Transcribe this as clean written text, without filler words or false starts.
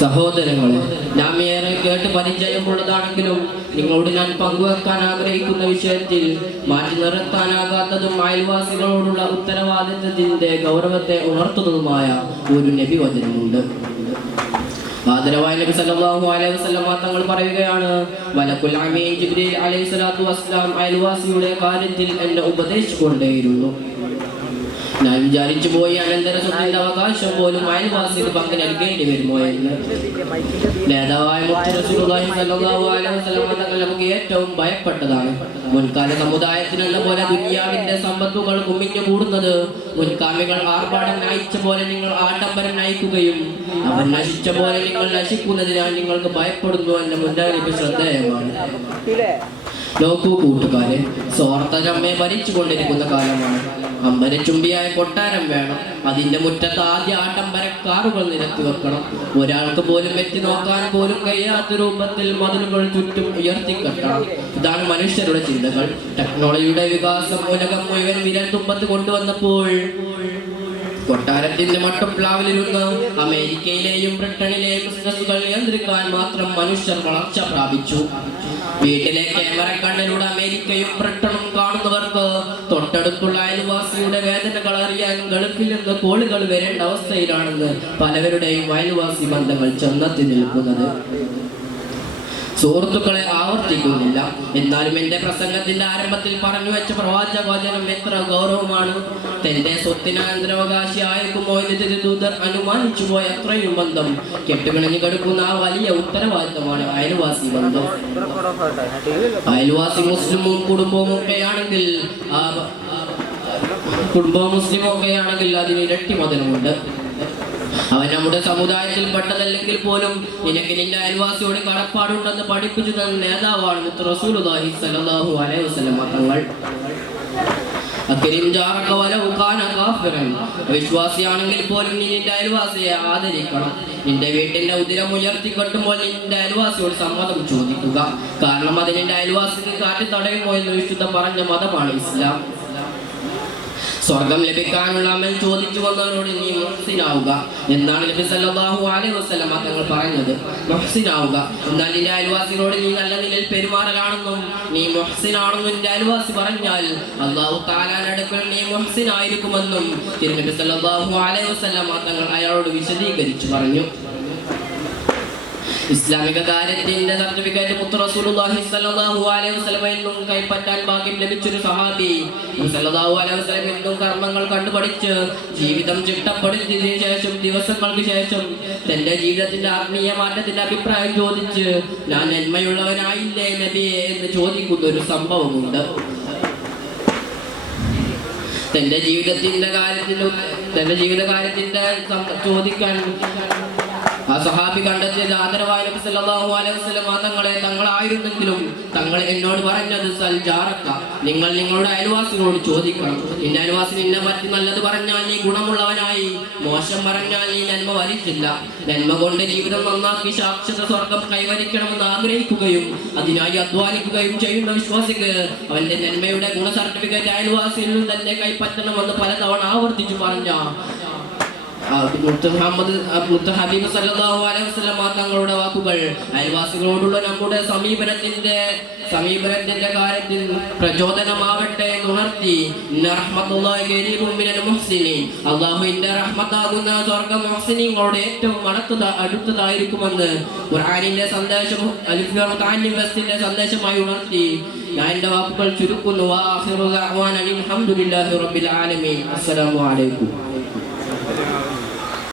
സഹോദരങ്ങളെ, നാം ഏറെ കേട്ട് പരിചയമുള്ളതാണെങ്കിലും നിങ്ങളോട് ഞാൻ പങ്കുവെക്കാൻ ആഗ്രഹിക്കുന്ന വിഷയത്തിൽ മാറ്റി നിർത്താനാകാത്തതും അയൽവാസികളോടുള്ള ഉത്തരവാദിത്തത്തിന്റെ ഗൗരവത്തെ ഉണർത്തുന്നതുമായ ഒരു നബി വചനമുണ്ട്. ആദരവായ നബി സല്ലല്ലാഹു അലൈഹി വസല്ലം തങ്ങൾ പറയുകയാണ്, മലക്കുൽ അമീൻ ജിബ്രീൽ അലൈഹിസ്സലാത്തു വസ്സലാം അയൽവാസിയുടെ കാര്യത്തിൽ എന്നെ ഉപദേശിച്ചുകൊണ്ടേയിരുന്നു. ഞാൻ വിചാരിച്ചു പോയി, അനന്തര സ്വത്തിന്റെ അവകാശം പോലും അയൽവാസിക്ക് പങ്ക് നൽകേണ്ടി വരുമോ എന്ന്. നേതാവായ റസൂലുള്ളാഹി സ്വല്ലല്ലാഹു അലൈഹി വസല്ലം തങ്ങൾ നമുക്ക് ഏറ്റവും ഭയപ്പെട്ടതാണ്. മുൻകാല സമുദായത്തിനെന്ന പോലെ ദുനിയാവിന്റെ സമ്പത്തുകൾ കുമിഞ്ഞു കൂടുന്നത് മുൻകാമികൾ ആർഭാടം നയിച്ച പോലെ നിങ്ങൾ ആഡംബരം നയിക്കുകയും അവൻ നശിച്ച പോലെ നിങ്ങൾ നശിക്കുന്നതിനാൽ നിങ്ങൾക്ക് ഭയപ്പെടുന്നു എന്ന മുന്നറിയിപ്പ് ശ്രദ്ധേയമാണ്. നോക്കൂ കൂട്ടുകാരെ, സ്വാർത്ഥരമ്മയെ ഭരിച്ചുകൊണ്ടിരിക്കുന്ന കാലമാണ്. അമ്പരച്ചുംബിയായ കൊട്ടാരം വേണം, അതിന്റെ മുറ്റത്ത് ആദ്യ ആഡംബര കാറുകൾ നിരത്തി വെക്കണം, ഒരാൾക്ക് പോലും എത്തി നോക്കാൻ പോലും കഴിയാത്ത രൂപത്തിൽ മതിലുകൾ ചുറ്റും ഉയർത്തിക്കെട്ടണം. ഇതാണ് മനുഷ്യരുടെ ചിന്തകൾ. ടെക്നോളജിയുടെ വികാസം ഉലകം മുഴുവൻ വിരൽ തുമ്പത്ത് കൊണ്ടുവന്നപ്പോൾ കൊട്ടാരത്തിന്റെ മട്ടുപ്ലാവിലിരുന്ന് അമേരിക്കയിലെയും ബ്രിട്ടനിലെയും ബിസിനസ്സുകൾ നിയന്ത്രിക്കാൻ മാത്രം മനുഷ്യർ വളർച്ച പ്രാപിച്ചു. വീട്ടിലെ ക്യാമറ കണ്ണിലൂടെ അമേരിക്കയും ബ്രിട്ടനും കാണുന്നവർക്ക് തൊട്ടടുത്തുള്ള അയൽവാസിയുടെ വേദനകൾ അറിയാൻ ഗൾഫിൽ നിന്ന് കോളുകൾ വരേണ്ട അവസ്ഥയിലാണെന്ന് പലവരുടെയും അയൽവാസി ബന്ധങ്ങൾ ചെന്നെത്തി നിൽക്കുന്നത്. സുഹൃത്തുക്കളെ ആവർത്തിക്കുന്നില്ല, എന്നാലും എന്റെ പ്രസംഗത്തിന്റെ ആരംഭത്തിൽ പറഞ്ഞു വെച്ച പ്രവാചകവചനം എത്ര ഗൗരവമാണ്. തന്റെ സ്വത്തിന് അനന്തരാവകാശിയായിരിക്കുമോ എന്ന് ദൂതർ അനുമാനിച്ചു പോയ അത്രയും ബന്ധം കെട്ടുകിണഞ്ഞു കിടക്കുന്ന ആ വലിയ ഉത്തരവാദിത്തമാണ് അയൽവാസി ബന്ധം. അയൽവാസി മുസ്ലിമും കുടുംബവും ഒക്കെയാണെങ്കിൽ അതിന് ഇരട്ടി മുതലുമുണ്ട്. അവൻ നമ്മുടെ സമുദായത്തിൽ പെട്ടതല്ലെങ്കിൽ പോലും നിനക്ക് നിന്റെ അയൽവാസിയോട് കടപ്പാടുണ്ടെന്ന് പഠിപ്പിച്ചു തന്ന നേതാവാണ് മുത്ത് റസൂലുള്ളാഹി സ്വല്ലല്ലാഹു അലൈഹി വസല്ലം തങ്ങൾ. വിശ്വാസിയാണെങ്കിൽ പോലും നീ നിന്റെ അയൽവാസിയെ ആദരിക്കണം. നിന്റെ വീട്ടിന്റെ ഉദരം ഉയർത്തിക്കെട്ടുമ്പോൾ നിന്റെ അയൽവാസിയോട് സമ്മതം ചോദിക്കുക. കാരണം അത് നിന്റെ അയൽവാസിക്ക് കാറ്റ് തടയുമോ എന്ന് വിശുദ്ധ പറഞ്ഞ മതമാണ് ഇസ്ലാം. സ്വർഗം ലഭിക്കാനുള്ള അമൽ ചോദിച്ചു വന്നവരോട് നീ മുഹ്സിനാവുക എന്നാണ് നബി സല്ലല്ലാഹു അലൈഹി വസല്ലം തങ്ങൾ പറഞ്ഞത്. മുഹ്സിനാവുക എന്നാൽ നിന്റെ അയൽവാസികളോട് നീ നല്ല നിലയിൽ പെരുമാറലാണെന്നും നീ മുഹ്സിനാണെന്നും നിന്റെ അയൽവാസി പറഞ്ഞാൽ അല്ലാഹു തആലയുടെ അടുക്കൽ നീ മുഹ്സിനായിരിക്കുമെന്നും നബി സല്ലല്ലാഹു അലൈഹി വസല്ലം തങ്ങൾ അയാളോട് വിശദീകരിച്ചു പറഞ്ഞു. ഇസ്ലാമിക കാര്യത്തിന്റെ സർട്ടിഫിക്കറ്റ് മുത്ത് റസൂലുള്ളാഹി സ്വല്ലല്ലാഹു അലൈഹി വസല്ലമയിൽ നിന്നും കൈപ്പറ്റാൻ ഭാഗ്യം ലഭിച്ചൊരു സഹാബി സല്ലല്ലാഹു അലൈഹി വസല്ലമയിൽ നിന്നും കർമ്മങ്ങൾ കണ്ടുപഠിച്ച് ജീവിതം ചിട്ടപ്പെടുത്തിയതിനു ശേഷം ദിവസങ്ങൾക്ക് ശേഷം തന്റെ ജീവിതത്തിന്റെ ആത്മീയ മാറ്റത്തിന്റെ അഭിപ്രായം ചോദിച്ച് ഞാൻ നന്മയുള്ളവനായില്ലേ നബിയെ എന്ന് ചോദിക്കുന്ന ഒരു സംഭവമുണ്ട്. തന്റെ ജീവിതകാര്യത്തിന്റെ ചോദിക്കാൻ ആ സഹാബി കണ്ടെത്തിയത് ആദരവായ നബി സല്ലല്ലാഹു അലൈഹി വസല്ലം തങ്ങളായിരുന്നെങ്കിലും തങ്ങൾ എന്നോട് പറഞ്ഞത് സൽജാറക്ക, നിങ്ങൾ നിങ്ങളുടെ അയൽവാസികളോട് ചോദിക്കണം. നിന്റെ അയൽവാസി നിന്നെ പറ്റി നല്ലത് പറഞ്ഞാൽ നീ ഗുണമുള്ളവനായി, മോശം പറഞ്ഞാൽ നീ നന്മ വരിച്ചില്ല. നന്മ കൊണ്ട് ജീവിതം നന്നാക്കി ശാശ്വത സ്വർഗം കൈവരിക്കണമെന്ന് ആഗ്രഹിക്കുകയും അതിനായി അധ്വാനിക്കുകയും ചെയ്യുന്ന വിശ്വാസിക്ക് അവന്റെ നന്മയുടെ ഗുണ സർട്ടിഫിക്കറ്റ് അയൽവാസിയിൽ നിന്ന് തന്നെ കൈപ്പറ്റണമെന്ന് പലതവണ ആവർത്തിച്ചു പറഞ്ഞ ഹബീബ് സല്ലല്ലാഹു അലൈഹി വസല്ലം തങ്ങളുടെ വാക്കുകൾ അയൽവാസികളോടുള്ള നമ്മുടെ സമീപനത്തിന്റെ കാര്യത്തിൽ പ്രചോദനമാവട്ടെ എന്നുണർത്തി. അല്ലാഹുവിന്റെ റഹ്മത്താകുന്ന സ്വർഗ്ഗം മുഹ്സിനീങ്ങളുടെ ഏറ്റവും അടുത്തതായിരിക്കുമെന്ന് ഖുർആനിന്റെ സന്ദേശം അലിഫ്ന്റെ സന്ദേശമായി ഉണർത്തി ഞാൻ എന്റെ വാക്കുകൾ ചുരുക്കുന്നു. അസ്സലാമു അലൈക്കും.